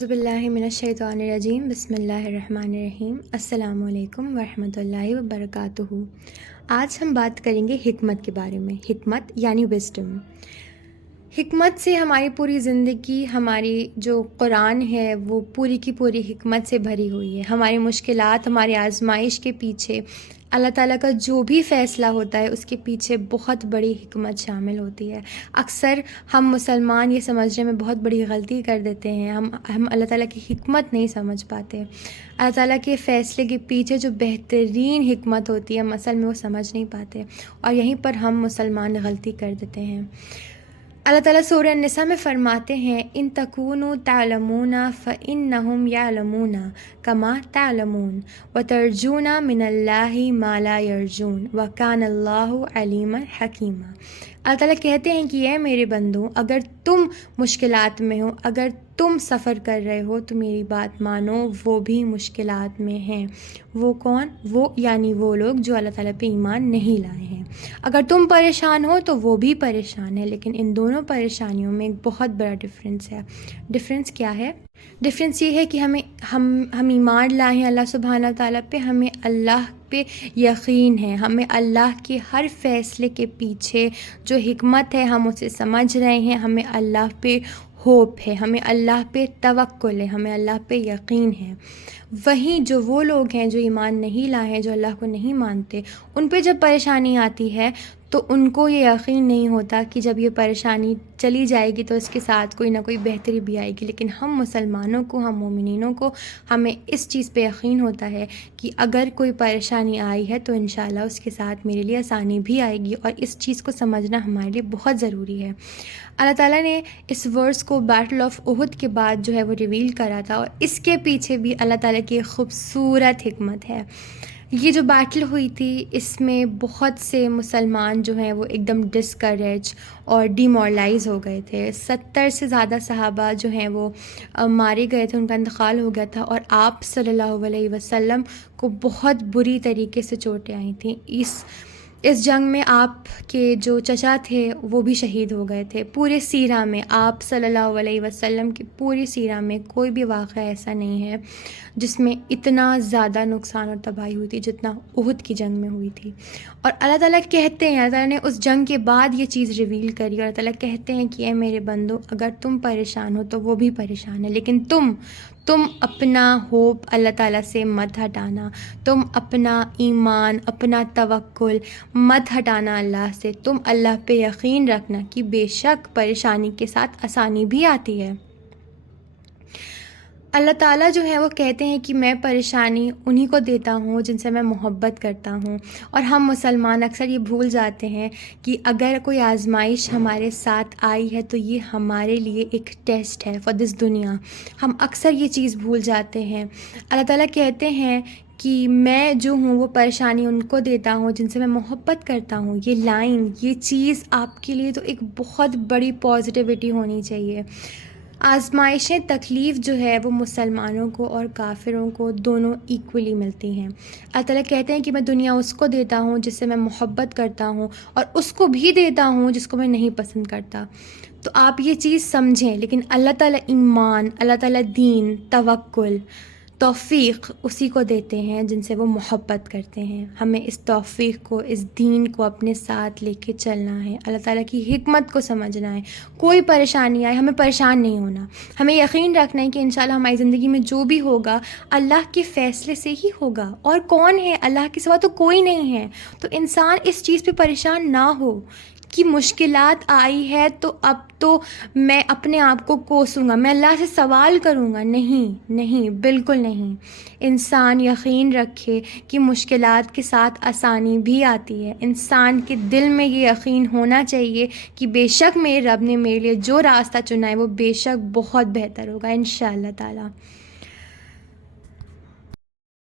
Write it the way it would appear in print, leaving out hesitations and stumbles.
اعوذ باللہ من الشیطان الرجیم، بسم اللہ الرحمن الرحیم۔ السلام علیکم ورحمۃ اللہ وبرکاتہ۔ آج ہم بات کریں گے حکمت کے بارے میں۔ حکمت یعنی وزڈم۔ حکمت سے ہماری پوری زندگی، ہماری جو قرآن ہے وہ پوری کی پوری حکمت سے بھری ہوئی ہے۔ ہماری مشکلات، ہماری آزمائش کے پیچھے اللہ تعالیٰ کا جو بھی فیصلہ ہوتا ہے اس کے پیچھے بہت بڑی حکمت شامل ہوتی ہے۔ اکثر ہم مسلمان یہ سمجھنے میں بہت بڑی غلطی کر دیتے ہیں، ہم اللہ تعالیٰ کی حکمت نہیں سمجھ پاتے۔ اللہ تعالیٰ کے فیصلے کے پیچھے جو بہترین حکمت ہوتی ہے ہم اصل میں وہ سمجھ نہیں پاتے، اور یہیں پر ہم مسلمان غلطی کر دیتے ہیں۔ اللہ تعالیٰ سورہ النساء میں فرماتے ہیں ان تکونوا تعلمون فإنہم یعلمون کما تعلمون وترجون من اللہ ما لا یرجون وکان اللہ علیما حکیما۔ اللہ تعالیٰ کہتے ہیں کہ اے میرے بندو، اگر تم مشکلات میں ہو، اگر تم سفر کر رہے ہو تو میری بات مانو، وہ بھی مشکلات میں ہیں۔ وہ کون؟ وہ یعنی وہ لوگ جو اللہ تعالیٰ پہ ایمان نہیں لائے ہیں۔ اگر تم پریشان ہو تو وہ بھی پریشان ہے، لیکن ان دونوں پریشانیوں میں ایک بہت بڑا ڈفرینس ہے۔ ڈفرینس کیا ہے؟ ڈفرینس یہ ہے کہ ہم ایمان لائے ہیں اللہ سبحانہ تعالیٰ پہ، ہمیں اللہ پہ یقین ہے، ہمیں اللہ کے ہر فیصلے کے پیچھے جو حکمت ہے ہم اسے سمجھ رہے ہیں، ہمیں اللہ پہ ہوپ ہے، ہمیں اللہ پہ توکل ہے، ہمیں اللہ پہ یقین ہے۔ وہیں جو وہ لوگ ہیں جو ایمان نہیں لائے ہیں، جو اللہ کو نہیں مانتے، ان پہ جب پریشانی آتی ہے تو ان کو یہ یقین نہیں ہوتا کہ جب یہ پریشانی چلی جائے گی تو اس کے ساتھ کوئی نہ کوئی بہتری بھی آئے گی۔ لیکن ہم مسلمانوں کو، ہم مومنینوں کو، ہمیں اس چیز پہ یقین ہوتا ہے کہ اگر کوئی پریشانی آئی ہے تو انشاءاللہ اس کے ساتھ میرے لیے آسانی بھی آئے گی، اور اس چیز کو سمجھنا ہمارے لیے بہت ضروری ہے۔ اللہ تعالیٰ نے اس ورس کو بیٹل آف احد کے بعد جو ہے وہ ریویل کرا تھا، اور اس کے پیچھے بھی اللہ تعالیٰ کی ایک خوبصورت حکمت ہے۔ یہ جو بیٹل ہوئی تھی اس میں بہت سے مسلمان جو ہیں وہ ایک دم ڈسکریج اور ڈیمورلائز ہو گئے تھے۔ 70 سے زیادہ صحابہ جو ہیں وہ مارے گئے تھے، ان کا انتقال ہو گیا تھا، اور آپ صلی اللہ علیہ وسلم کو بہت بری طریقے سے چوٹیں آئی تھیں۔ اس جنگ میں آپ کے جو چچا تھے وہ بھی شہید ہو گئے تھے۔ پورے سیرہ میں، آپ صلی اللہ علیہ وسلم کی پوری سیرہ میں کوئی بھی واقعہ ایسا نہیں ہے جس میں اتنا زیادہ نقصان اور تباہی ہوئی تھی جتنا احد کی جنگ میں ہوئی تھی۔ اور اللہ تعالیٰ کہتے ہیں، اللہ تعالیٰ نے اس جنگ کے بعد یہ چیز ریویل کری، اور اللہ تعالیٰ کہتے ہیں کہ اے میرے بندو، اگر تم پریشان ہو تو وہ بھی پریشان ہے، لیکن تم اپنا ہوپ اللہ تعالیٰ سے مت ہٹانا، تم اپنا ایمان، اپنا توکل مت ہٹانا اللہ سے، تم اللہ پہ یقین رکھنا کہ بے شک پریشانی کے ساتھ آسانی بھی آتی ہے۔ اللہ تعالیٰ جو ہے وہ کہتے ہیں کہ میں پریشانی انہی کو دیتا ہوں جن سے میں محبت کرتا ہوں، اور ہم مسلمان اکثر یہ بھول جاتے ہیں کہ اگر کوئی آزمائش ہمارے ساتھ آئی ہے تو یہ ہمارے لیے ایک ٹیسٹ ہے فار دس دنیا۔ ہم اکثر یہ چیز بھول جاتے ہیں۔ اللہ تعالیٰ کہتے ہیں کہ میں جو ہوں وہ پریشانی ان کو دیتا ہوں جن سے میں محبت کرتا ہوں۔ یہ لائن، یہ چیز آپ کے لیے تو ایک بہت بڑی پازیٹیوٹی ہونی چاہیے۔ آزمائشیں، تکلیف جو ہے وہ مسلمانوں کو اور کافروں کو دونوں ایکولی ملتی ہیں۔ اللہ تعالیٰ کہتے ہیں کہ میں دنیا اس کو دیتا ہوں جس سے میں محبت کرتا ہوں، اور اس کو بھی دیتا ہوں جس کو میں نہیں پسند کرتا۔ تو آپ یہ چیز سمجھیں۔ لیکن اللہ تعالیٰ ایمان، اللہ تعالیٰ دین، توکل، توفیق اسی کو دیتے ہیں جن سے وہ محبت کرتے ہیں۔ ہمیں اس توفیق کو، اس دین کو اپنے ساتھ لے کے چلنا ہے، اللہ تعالیٰ کی حکمت کو سمجھنا ہے۔ کوئی پریشانی آئے ہمیں پریشان نہیں ہونا، ہمیں یقین رکھنا ہے کہ انشاءاللہ ہماری زندگی میں جو بھی ہوگا اللہ کے فیصلے سے ہی ہوگا، اور کون ہے؟ اللہ کے سوا تو کوئی نہیں ہے۔ تو انسان اس چیز پہ پریشان نہ ہو کہ مشکلات آئی ہے تو اب تو میں اپنے آپ کو کوسوں گا، میں اللہ سے سوال کروں گا۔ نہیں، بالکل نہیں۔ انسان یقین رکھے کہ مشکلات کے ساتھ آسانی بھی آتی ہے۔ انسان کے دل میں یہ یقین ہونا چاہیے کہ بے شک میرے رب نے میرے لیے جو راستہ چنا ہے وہ بے شک بہت بہتر ہوگا انشاءاللہ تعالی۔